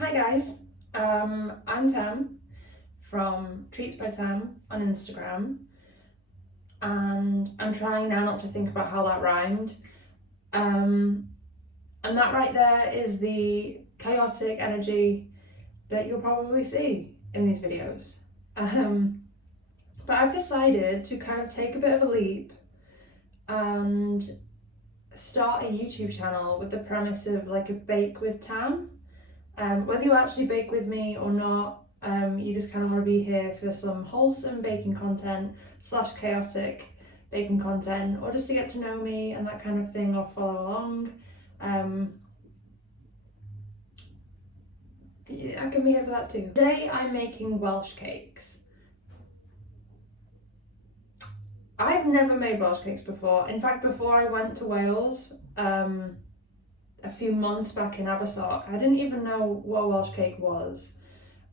Hi guys, I'm Tam from Treats by Tam on Instagram, and I'm trying now not to think about how that rhymed. And that right there is the chaotic energy that you'll probably see in these videos. But I've decided to kind of take a bit of a leap and start a YouTube channel with the premise of like a Bake With Tam. Whether you actually bake with me or not, you just kind of want to be here for some wholesome baking content / chaotic baking content, or just to get to know me and that kind of thing, or follow along. I can be here for that too. Today I'm making Welsh cakes. I've never made Welsh cakes before. In fact, before I went to Wales, a few months back in Abersoch, I didn't even know what a Welsh cake was.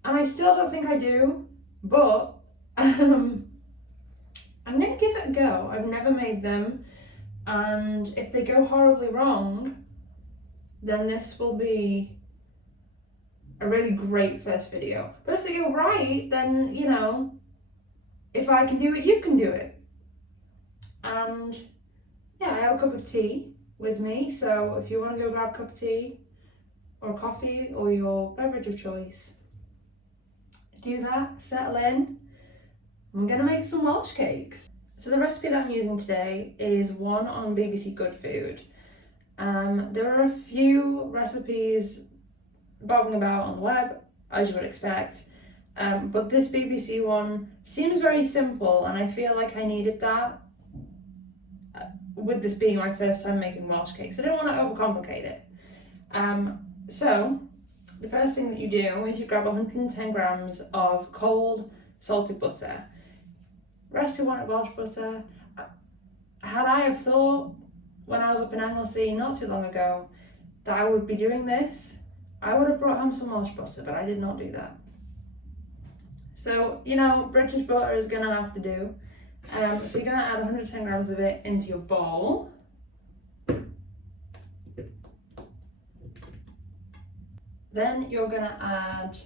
And I still don't think I do, but I'm gonna give it a go. I've never made them, and if they go horribly wrong, then this will be a really great first video. But if they go right, then, you know, if I can do it, you can do it. And yeah, I have a cup of tea with me, so if you want to go grab a cup of tea or coffee or your beverage of choice, do that, settle in. I'm gonna make some Welsh cakes. So the recipe that I'm using today is one on BBC Good Food. There are a few recipes bobbing about on the web, as you would expect, but this BBC one seems very simple, and I feel like I needed that with this being my first time making Welsh cakes. I don't want to overcomplicate it. So the first thing that you do is you grab 110 grams of cold salted butter. Recipe wanted Welsh butter. Had I have thought when I was up in Anglesey not too long ago that I would be doing this, I would have brought home some Welsh butter, but I did not do that. So, you know, British butter is gonna have to do. So you're going to add 110 grams of it into your bowl. Then you're going to add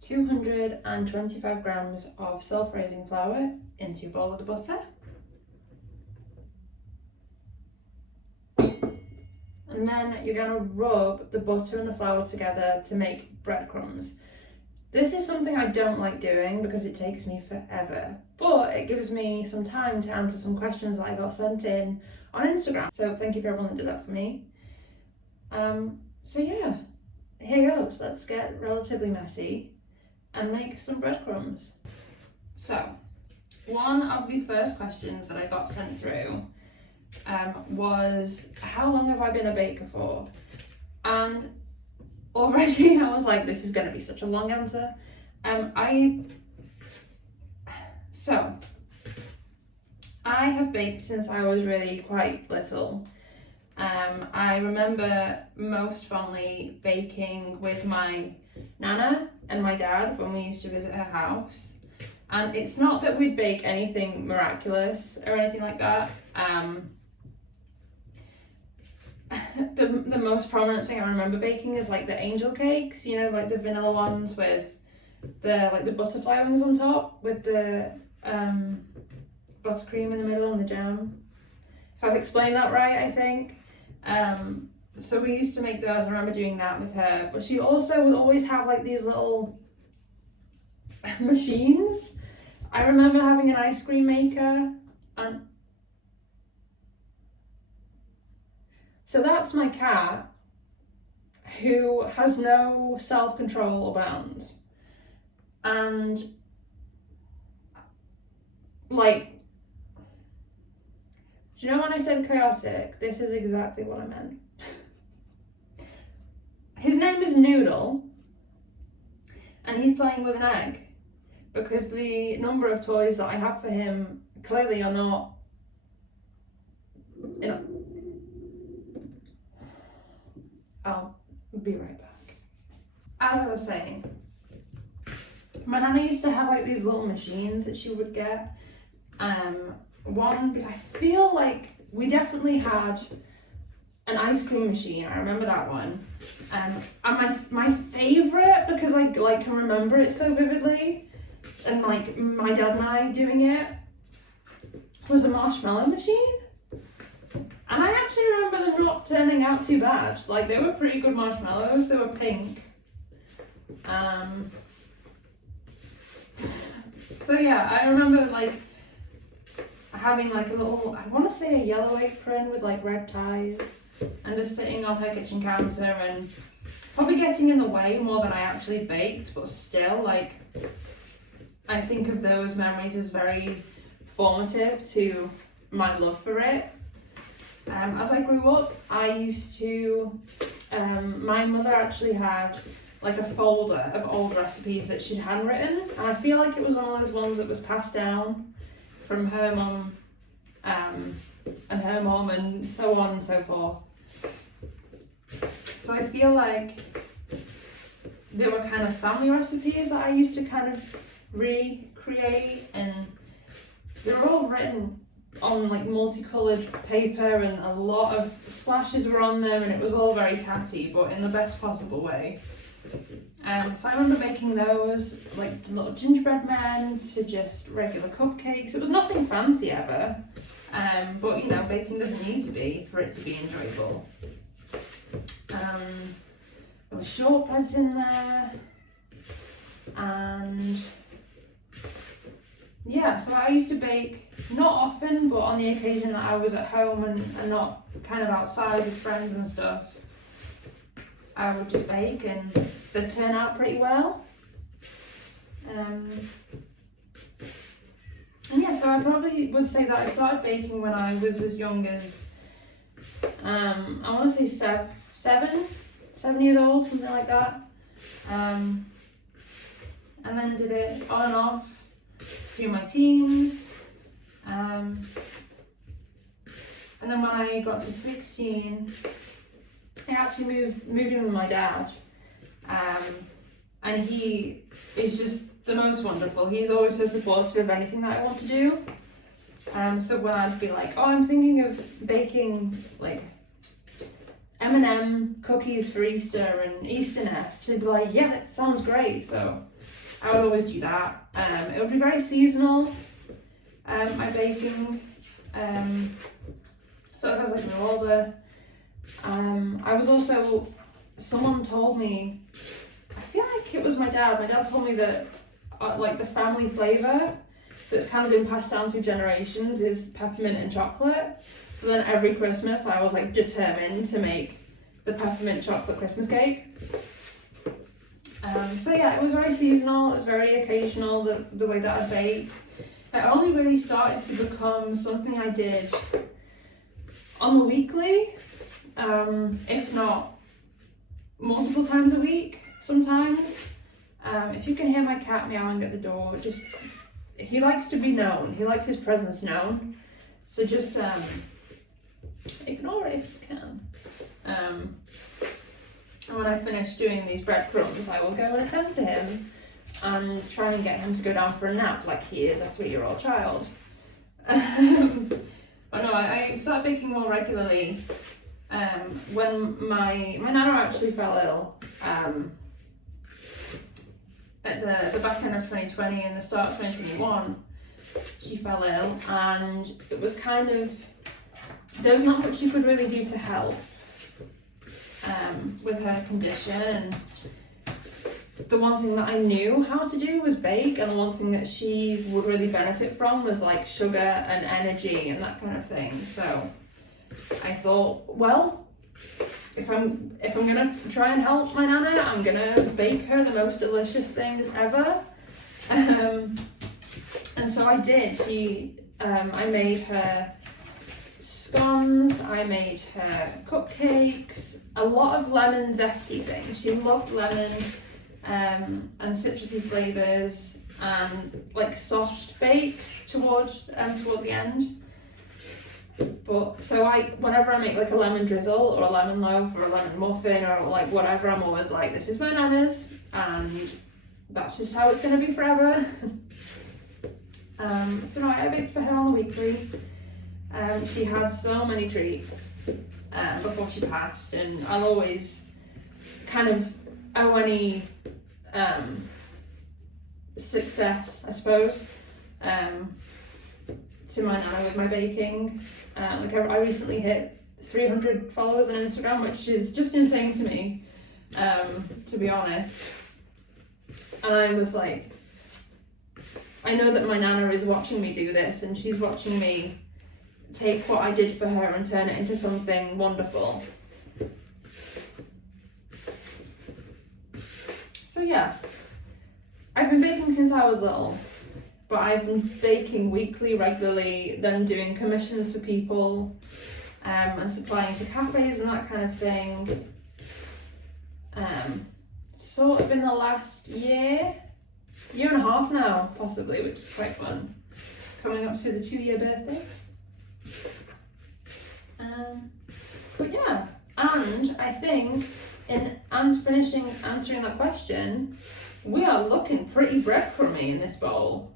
225 grams of self-raising flour into your bowl with the butter. And then you're going to rub the butter and the flour together to make breadcrumbs. This is something I don't like doing because it takes me forever, but it gives me some time to answer some questions that I got sent in on Instagram. So thank you for everyone that did that for me. So yeah, here goes. Let's get relatively messy and make some breadcrumbs. So one of the first questions that I got sent through was, how long have I been a baker for? And already I was like, this is going to be such a long answer. I have baked since I was really quite little. I remember most fondly baking with my nana and my dad when we used to visit her house. And it's not that we'd bake anything miraculous or anything like that. The most prominent thing I remember baking is like the angel cakes, you know, like the vanilla ones with the butterfly wings on top with the buttercream in the middle and the jam. If I've explained that right, I think. So we used to make those. I remember doing that with her, but she also would always have like these little machines. I remember having an ice cream maker, and so that's my cat, who has no self-control or bounds. And like, do you know when I said chaotic? This is exactly what I meant. His name is Noodle, and he's playing with an egg because the number of toys that I have for him clearly are not, you know. I'll be right back. As I was saying, my nana used to have like these little machines that she would get. I feel like we definitely had an ice cream machine. I remember that one. And my favourite, because I like can remember it so vividly, and like my dad and I doing it, was the marshmallow machine. And I actually remember them not turning out too bad. Like, they were pretty good marshmallows. They were pink. So yeah, I remember like having like a little, I want to say a yellow apron with like red ties, and just sitting on her kitchen counter and probably getting in the way more than I actually baked, but still, like, I think of those memories as very formative to my love for it. As I grew up, I used to, my mother actually had like a folder of old recipes that she'd handwritten, and I feel like it was one of those ones that was passed down from her mum and her mom and so on and so forth. So I feel like they were kind of family recipes that I used to kind of recreate, and they were all written on like multicolored paper, and a lot of splashes were on them, and it was all very tatty, but in the best possible way. So I remember making those, like little gingerbread men to just regular cupcakes. It was nothing fancy ever, but you know, baking doesn't need to be for it to be enjoyable. There were shortbreads in there, and yeah, so I used to bake, not often, but on the occasion that I was at home and not kind of outside with friends and stuff, I would just bake, and they'd turn out pretty well. And yeah, so I probably would say that I started baking when I was as young as, I want to say 7 years old, something like that. And then did it on and off through my teens. And then when I got to 16, I actually moved in with my dad. And he is just the most wonderful. He's always so supportive of anything that I want to do. So when I'd be like, oh, I'm thinking of baking like M&M cookies for Easter and Easter nest, he'd be like, yeah, that sounds great. So I would always do that. It would be very seasonal, my baking. So it has like an order. I was also, someone told me, I feel like it was my dad told me that like the family flavour that's kind of been passed down through generations is peppermint and chocolate. So then every Christmas I was like determined to make the peppermint chocolate Christmas cake. So yeah, it was very seasonal, it was very occasional, the way that I bake. It only really started to become something I did on the weekly, if not multiple times a week sometimes. If you can hear my cat meowing at the door, he likes to be known, he likes his presence known, so just ignore it if you can. And when I finish doing these breadcrumbs, I will go and attend to him and try and get him to go down for a nap like he is a 3-year-old child. But no, I started baking more regularly when my nana actually fell ill at the back end of 2020 and the start of 2021. She fell ill, and it was kind of, there was not much she could really do to help with her condition, and the one thing that I knew how to do was bake, and the one thing that she would really benefit from was like sugar and energy and that kind of thing. So I thought, well, if I'm gonna try and help my nana, I'm gonna bake her the most delicious things ever. And so I did. I made her scones, I made her cupcakes, a lot of lemon zesty things. She loved lemon and citrusy flavours, and like soft bakes toward the end. But so whenever I make like a lemon drizzle or a lemon loaf or a lemon muffin or like whatever, I'm always like, this is my nana's, and that's just how it's going to be forever. So no, I baked for her on the weekly. She had so many treats before she passed, and I'll always kind of owe any success, I suppose, to my nana with my baking. Like I recently hit 300 followers on Instagram, which is just insane to me, to be honest. And I was like, I know that my nana is watching me do this, and she's watching me take what I did for her and turn it into something wonderful. So yeah, I've been baking since I was little, but I've been baking weekly, regularly, then doing commissions for people, and supplying to cafes and that kind of thing. Sort of in the last year and a half now, possibly, which is quite fun. Coming up to the 2-year birthday. But yeah, and I think in answering that question, we are looking pretty breadcrumby in this bowl.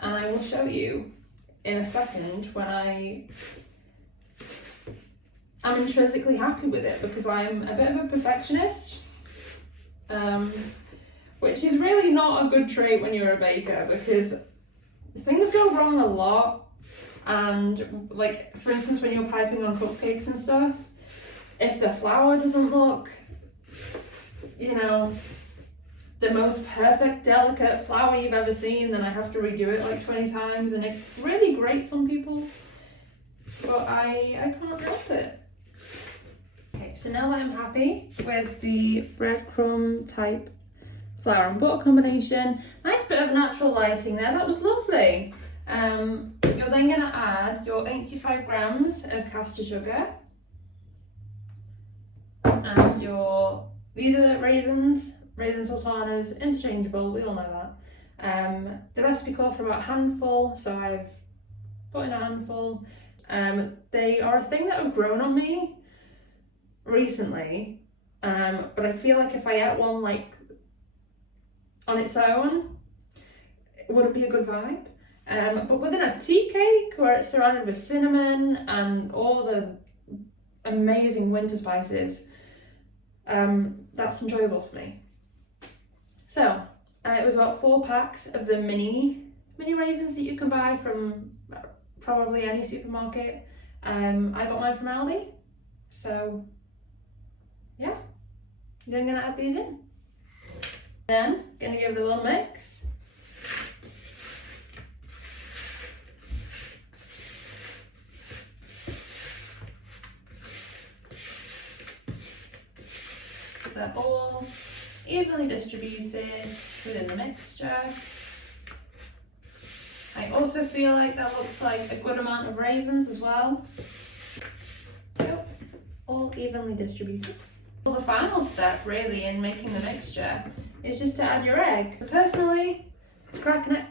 And I will show you in a second when I'm intrinsically happy with it, because I'm a bit of a perfectionist, which is really not a good trait when you're a baker, because things go wrong a lot. And like, for instance, when you're piping on cupcakes and stuff, if the flour doesn't look, you know, the most perfect, delicate flour you've ever seen, then I have to redo it like 20 times, and it really grates on people, but I can't help it. Okay, so now that I'm happy with the breadcrumb type flour and butter combination, nice bit of natural lighting there, that was lovely. You're then going to add your 85 grams of caster sugar, and these are raisins sultanas, interchangeable, we all know that. The recipe called for about a handful, so I've put in a handful. They are a thing that have grown on me recently, but I feel like if I ate one like on its own, it wouldn't be a good vibe. But within a tea cake where it's surrounded with cinnamon and all the amazing winter spices, that's enjoyable for me. So it was about 4 packs of the mini raisins that you can buy from probably any supermarket. I got mine from Aldi. So yeah, then I'm gonna add these in. Then gonna give it a little mix. So they're all evenly distributed within the mixture. I also feel like that looks like a good amount of raisins as well. Yep, all evenly distributed. Well, the final step really in making the mixture is just to add your egg. So personally, to crack an egg,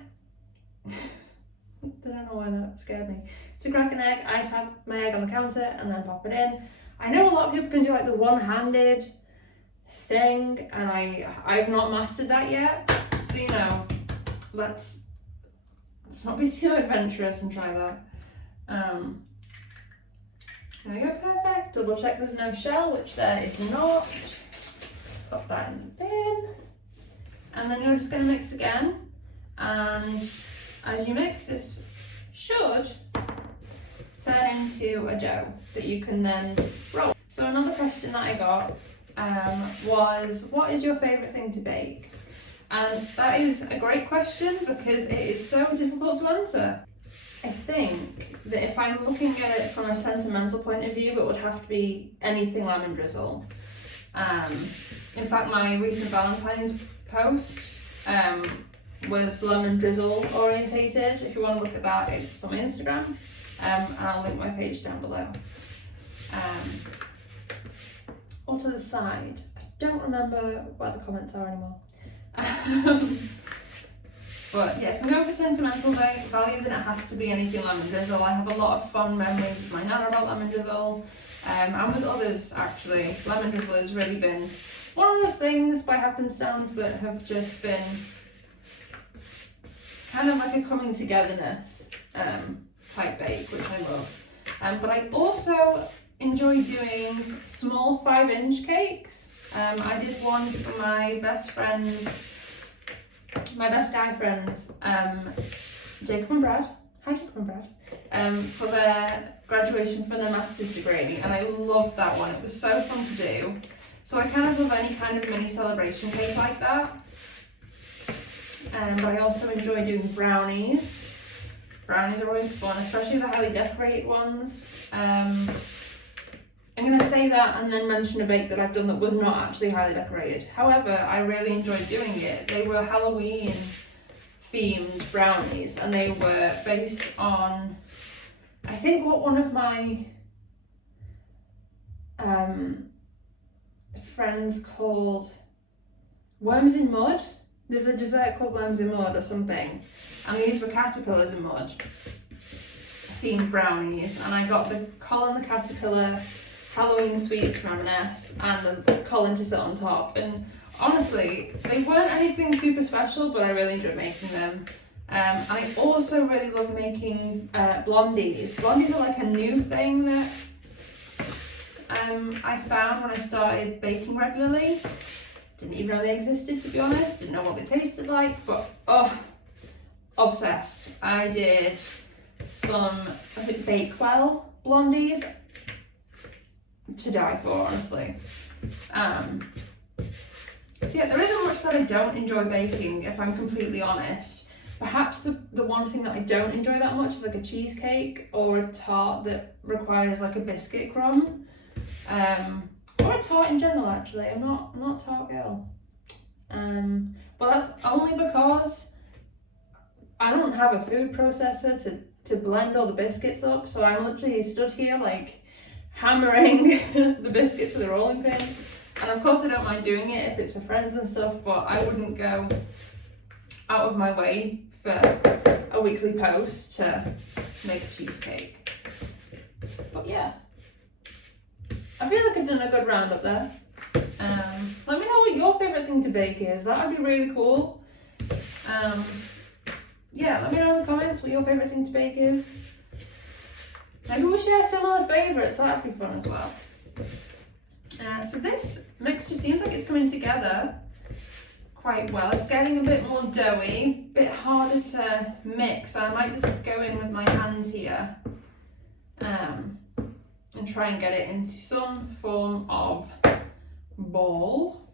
I don't know why that scared me. To crack an egg, I tap my egg on the counter and then pop it in. I know a lot of people can do like the one-handed thing, and I've not mastered that yet. So you know, let's not be too adventurous and try that. There we go, perfect. Double check there's no shell, which there is not. Pop that in the bin. And then you're just going to mix again. And as you mix, this should turn into a dough that you can then roll. So another question that I got was, what is your favourite thing to bake? And that is a great question because it is so difficult to answer. I think that if I'm looking at it from a sentimental point of view, it would have to be anything lemon drizzle. In fact, my recent Valentine's post was lemon drizzle orientated. If you want to look at that, it's on my Instagram, and I'll link my page down below. Or to the side, I don't remember what the comments are anymore. But yeah, if I'm going for sentimental value, then it has to be anything lemon drizzle. I have a lot of fond memories with my nana about lemon drizzle, and with others actually. Lemon drizzle has really been one of those things by happenstance that have just been kind of like a coming togetherness type bake, which I love. But I also enjoy doing small 5-inch cakes. I did one for my best guy friends, Jacob and Brad. Hi Jacob and Brad. For their graduation from their master's degree, and I loved that one. It was so fun to do. So I kind of love any kind of mini celebration cake like that. But I also enjoy doing brownies. Brownies are always fun, especially the highly decorated ones. I'm going to say that and then mention a bake that I've done that was not actually highly decorated. However, I really enjoyed doing it. They were Halloween themed brownies, and they were based on, I think, what one of my friends called Worms in Mud. There's a dessert called Worms in Mud or something, and these were caterpillars in mud themed brownies, and I got the Colin the Caterpillar Halloween sweets from M&S and the Colin to sit on top, and honestly they weren't anything super special, but I really enjoyed making them. I also really love making blondies. Blondies are like a new thing that I found when I started baking regularly. Didn't even know they existed, to be honest. Didn't know what they tasted like, but obsessed. I did some, was it Bakewell blondies? To die for, honestly. So yeah, there isn't much that I don't enjoy baking, if I'm completely honest. Perhaps the one thing that I don't enjoy that much is like a cheesecake or a tart that requires like a biscuit crumb. Or a tart in general, actually. I'm not a tart girl. But that's only because I don't have a food processor to blend all the biscuits up, so I'm literally stood here like hammering the biscuits with a rolling pin. And of course I don't mind doing it if it's for friends and stuff, but I wouldn't go out of my way for a weekly post to make a cheesecake. But yeah, I feel like I've done a good round up there. Let me know what your favourite thing to bake is. That would be really cool. Yeah, let me know in the comments what your favourite thing to bake is. Maybe we share similar favourites, that'd be fun as well. So this mixture seems like it's coming together quite well. It's getting a bit more doughy, a bit harder to mix. So I might just go in with my hands here and try and get it into some form of ball,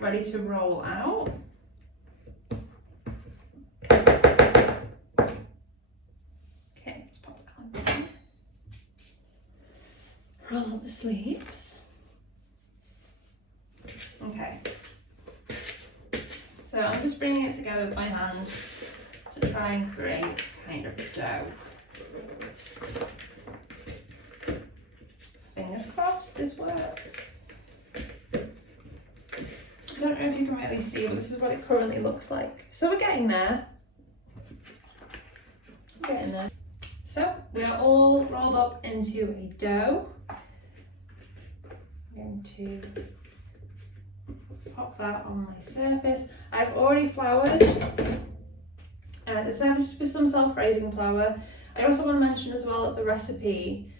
ready to roll out. Okay, let's pop that on there. Roll up the sleeves. Okay. So I'm just bringing it together with my hand to try and create kind of a dough. Fingers crossed this works. I don't know if you can really see, but this is what it currently looks like. So we're getting there. We're getting there. So we are all rolled up into a dough. I'm going to pop that on my surface. I've already floured the surface with some self-raising flour. I also want to mention as well that the recipe,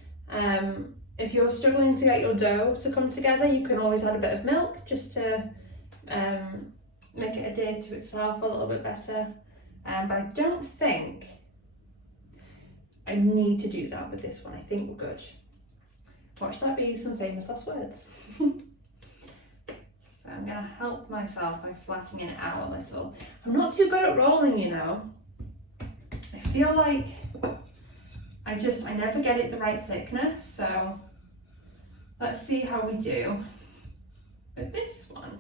if you're struggling to get your dough to come together, you can always add a bit of milk just to make it adhere to itself a little bit better. But I don't think I need to do that with this one. I think we're good. Watch that be some famous last words. So I'm going to help myself by flattening it out a little. I'm not too good at rolling, you know. I feel like I never get it the right thickness, so let's see how we do with this one.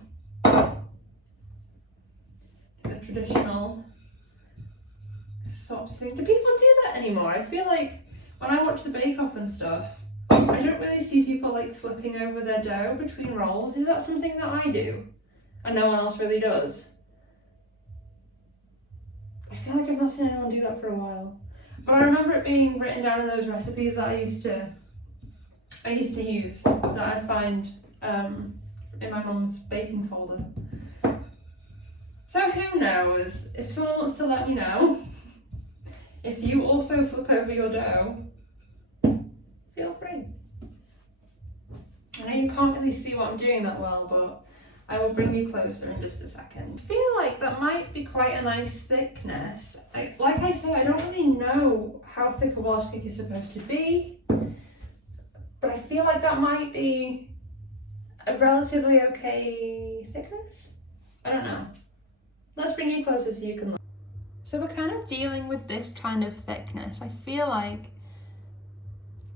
The traditional sorts of thing. Do people do that anymore? I feel like when I watch the Bake Off and stuff, I don't really see people like flipping over their dough between rolls. Is that something that I do and no one else really does? I feel like I've not seen anyone do that for a while. But I remember it being written down in those recipes that I used to use, that I'd find in my mum's baking folder. So who knows? If someone wants to let me know, if you also flip over your dough, feel free. I know you can't really see what I'm doing that well, but I will bring you closer in just a second. I feel like that might be quite a nice thickness. Like I say, I don't really know how thick a Welsh cake is supposed to be, but I feel like that might be a relatively okay thickness. I don't know. Let's bring you closer so you can look. So we're kind of dealing with this kind of thickness. I feel like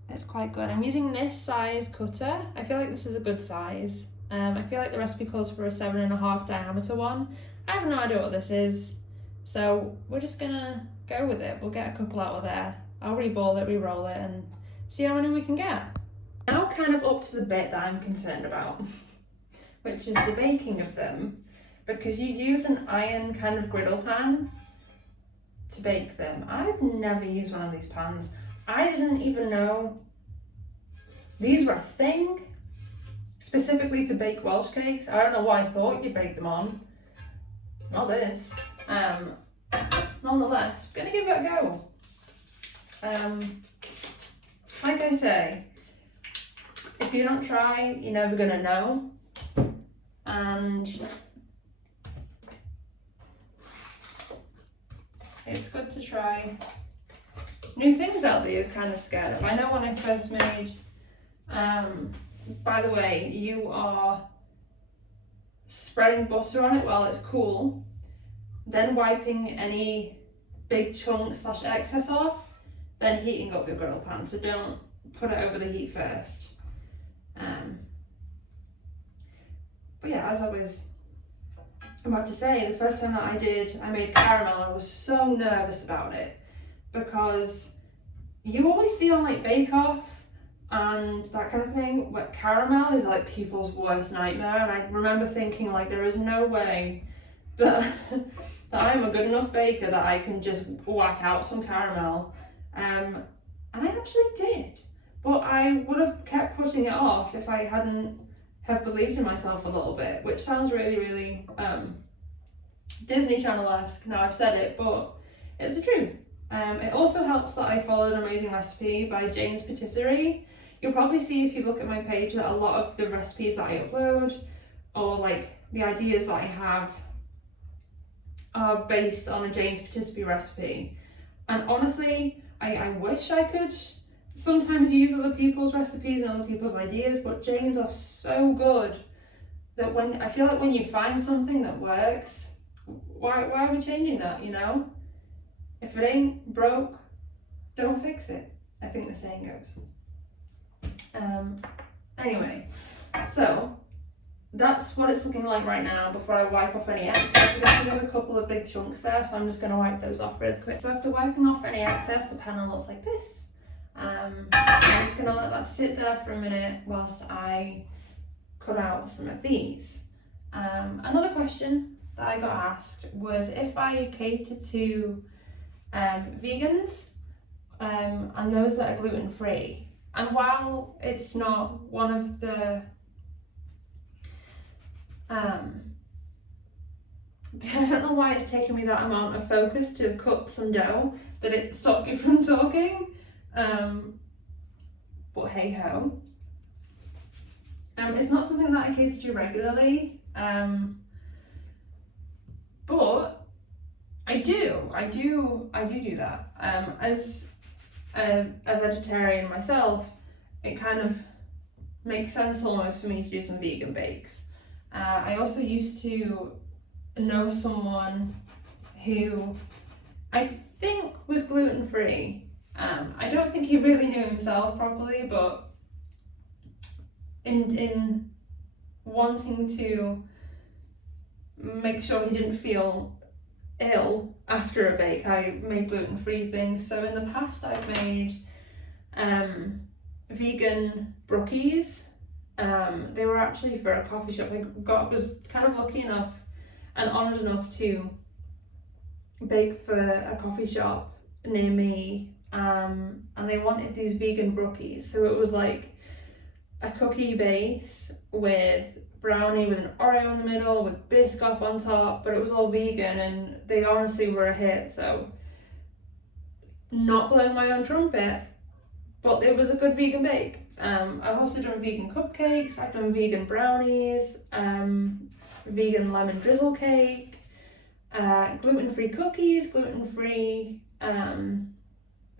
it's quite good. I'm using this size cutter. I feel like this is a good size. I feel like the recipe calls for a 7.5 diameter one. I have no idea what this is, so we're just gonna go with it. We'll get a couple out of there. I'll re-ball it, re-roll it, and see how many we can get. Now kind of up to the bit that I'm concerned about, which is the baking of them, because you use an iron kind of griddle pan to bake them. I've never used one of these pans. I didn't even know these were a thing. Specifically to bake Welsh cakes. I don't know why I thought you baked them on. Not this. Nonetheless, I'm gonna give it a go. Like I say, if you don't try, you're never gonna know. And it's good to try new things out that you're kind of scared of. I know when I first made, by the way, you are spreading butter on it while it's cool, then wiping any big chunks / excess off, then heating up your griddle pan. So don't put it over the heat first. But yeah, as I was about to say, the first time that I made caramel, I was so nervous about it, because you always see on like Bake Off and that kind of thing, where caramel is like people's worst nightmare, and I remember thinking like there is no way that that I'm a good enough baker that I can just whack out some caramel, and I actually did, but I would have kept putting it off if I hadn't have believed in myself a little bit, which sounds really Disney Channel-esque now I've said it, but it's the truth. It also helps that I followed an amazing recipe by Jane's Patisserie. You'll probably see if you look at my page that a lot of the recipes that I upload, or like the ideas that I have, are based on a Jane's Patisserie recipe. And honestly, I wish I could sometimes use other people's recipes and other people's ideas, but Jane's are so good that when I feel like when you find something that works, why are we changing that, you know? If it ain't broke, don't fix it, I think the saying goes. Anyway, so that's what it's looking like right now before I wipe off any excess. There's a couple of big chunks there, so I'm just going to wipe those off really quick. So after wiping off any excess, the panel looks like this. I'm just going to let that sit there for a minute whilst I cut out some of these. Another question that I got asked was if I cater to vegans and those that are gluten-free. And while it's not one of the I don't know why it's taken me that amount of focus to cut some dough that it stopped me from talking, but hey ho. It's not something that I cater to regularly, but I do that. As a vegetarian myself, it kind of makes sense almost for me to do some vegan bakes. I also used to know someone who I think was gluten-free. I don't think he really knew himself properly, but in wanting to make sure he didn't feel ill after a bake, I made gluten-free things. So in the past I've made vegan brookies. They were actually for a coffee shop. Was kind of lucky enough and honoured enough to bake for a coffee shop near me, and they wanted these vegan brookies. So it was like a cookie base with brownie with an Oreo in the middle with Biscoff on top, but it was all vegan, and they honestly were a hit. So not blowing my own trumpet, but it was a good vegan bake. I've also done vegan cupcakes, I've done vegan brownies, vegan lemon drizzle cake, gluten-free cookies, gluten-free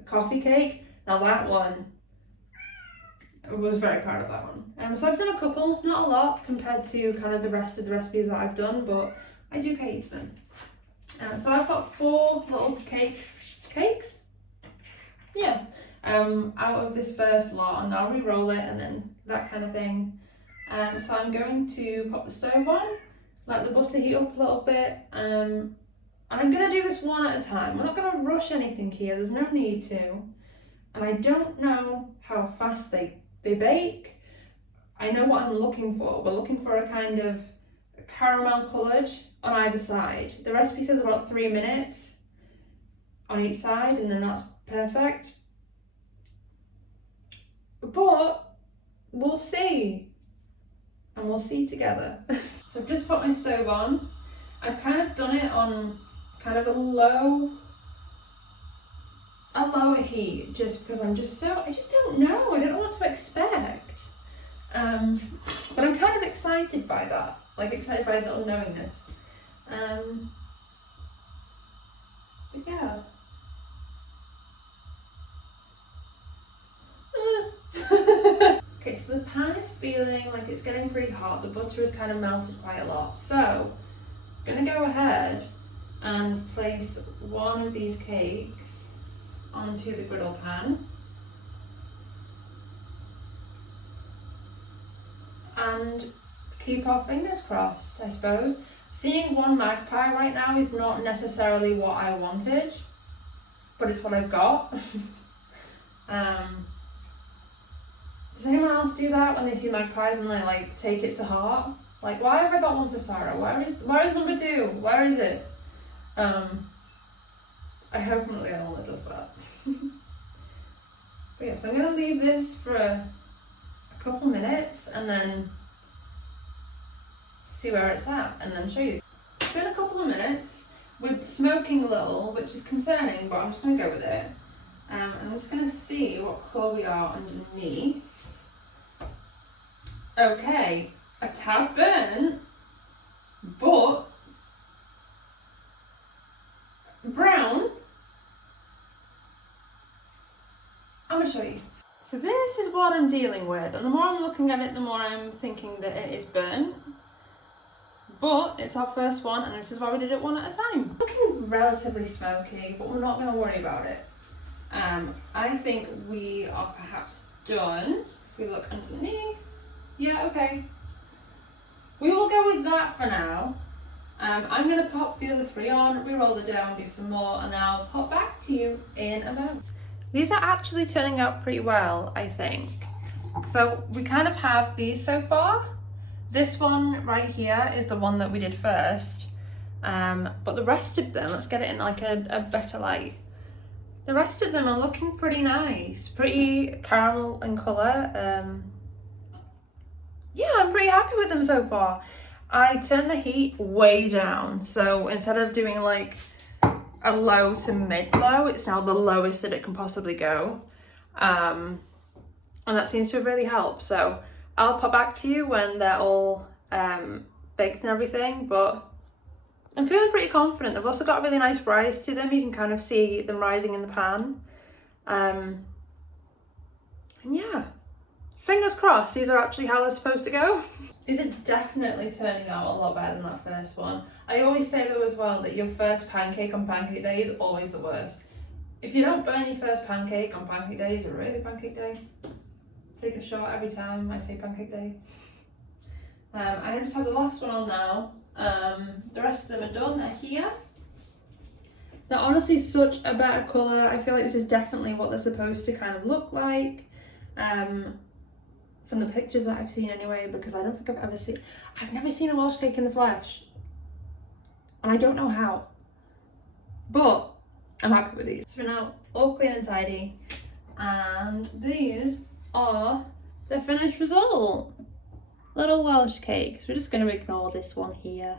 coffee cake. Now that one, I was very proud of that one. So I've done a couple, not a lot compared to kind of the rest of the recipes that I've done, but I do taste them. So I've got 4 little cakes, yeah, out of this first lot, and I'll re-roll it and then that kind of thing. So I'm going to pop the stove on, let the butter heat up a little bit, and I'm going to do this one at a time. We're not going to rush anything here, there's no need to. And I don't know how fast they bake. I know what I'm looking for. We're looking for a kind of caramel coloured on either side. The recipe says about 3 minutes on each side, and then that's perfect. But we'll see, and we'll see together. So I've just put my stove on. I've kind of done it on kind of a lower heat, just because I just don't know. I don't know what to expect. But I'm kind of excited by that, like excited by a little knowingness. But yeah. Okay, so the pan is feeling like it's getting pretty hot. The butter has kind of melted quite a lot. So I'm gonna go ahead and place one of these cakes onto the griddle pan. And keep our fingers crossed, I suppose. Seeing one magpie right now is not necessarily what I wanted, but it's what I've got. Does anyone else do that when they see magpies and they like take it to heart? Like, why have I got one for Sarah? Where is number 2? Where is it? I hope I'm not the only one that does that. But yeah, so I'm gonna leave this for a couple minutes and then see where it's at and then show you. It's been a couple of minutes with smoking a little, which is concerning, but I'm just gonna go with it. I'm just gonna see what colour we are underneath. Okay, a tad burnt, but brown. I'm gonna show you. So this is what I'm dealing with, and the more I'm looking at it, the more I'm thinking that it is burnt. But it's our first one, and this is why we did it one at a time. Looking relatively smoky, but we're not going to worry about it. I think we are perhaps done. If we look underneath, yeah, okay. We will go with that for now. I'm going to pop the other 3 on, re-roll the dough and do some more, and then I'll pop back to you in a moment. These are actually turning out pretty well, I think. So we kind of have these so far. This one right here is the one that we did first. But the rest of them, let's get it in like a better light. The rest of them are looking pretty nice, pretty caramel in colour. Yeah, I'm pretty happy with them so far. I turned the heat way down, so instead of doing like a low to mid-low, it's now the lowest that it can possibly go. And that seems to have really helped. So I'll pop back to you when they're all baked and everything, but I'm feeling pretty confident. They've also got a really nice rise to them. You can kind of see them rising in the pan. And yeah, fingers crossed these are actually how they're supposed to go. These are definitely turning out a lot better than that first one. I always say though as well that your first pancake on pancake day is always the worst. If you don't burn your first pancake on pancake day, is it really pancake day? Take a shot every time I say pancake day. I just have the last one on now. The rest of them are done, they're here. They're honestly such a better colour. I feel like this is definitely what they're supposed to kind of look like. From the pictures that I've seen anyway, because I don't think I've never seen a Welsh cake in the flesh. And I don't know how. But I'm happy with these. So we're now all clean and tidy. And these are the finished result. Little Welsh cakes. We're just going to ignore this one here.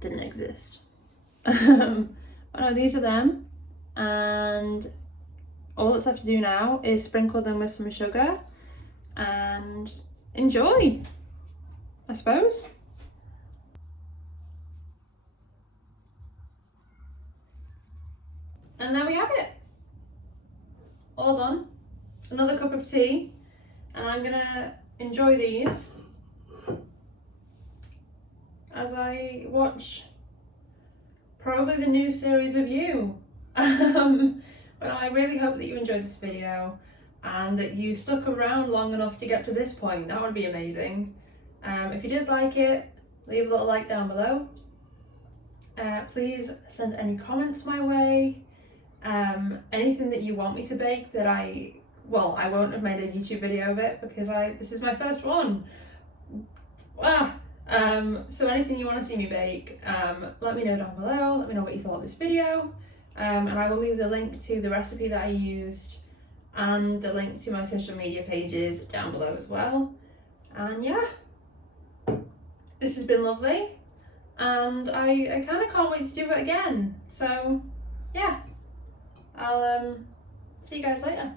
Didn't exist. But no, these are them. And all that's left to do now is sprinkle them with some sugar. and enjoy, I suppose. And there we have it. All done. Another cup of tea, and I'm gonna enjoy these as I watch probably the new series of You. Well, I really hope that you enjoyed this video and that you stuck around long enough to get to this point. That would be amazing. If you did like it, leave a little like down below. Please send any comments my way. Anything that you want me to bake that I won't have made a YouTube video of it because this is my first one. So anything you want to see me bake, let me know down below. Let me know what you thought of this video. And I will leave the link to the recipe that I used and the link to my social media pages down below as well. And yeah, this has been lovely, and I kind of can't wait to do it again. So yeah, I'll see you guys later.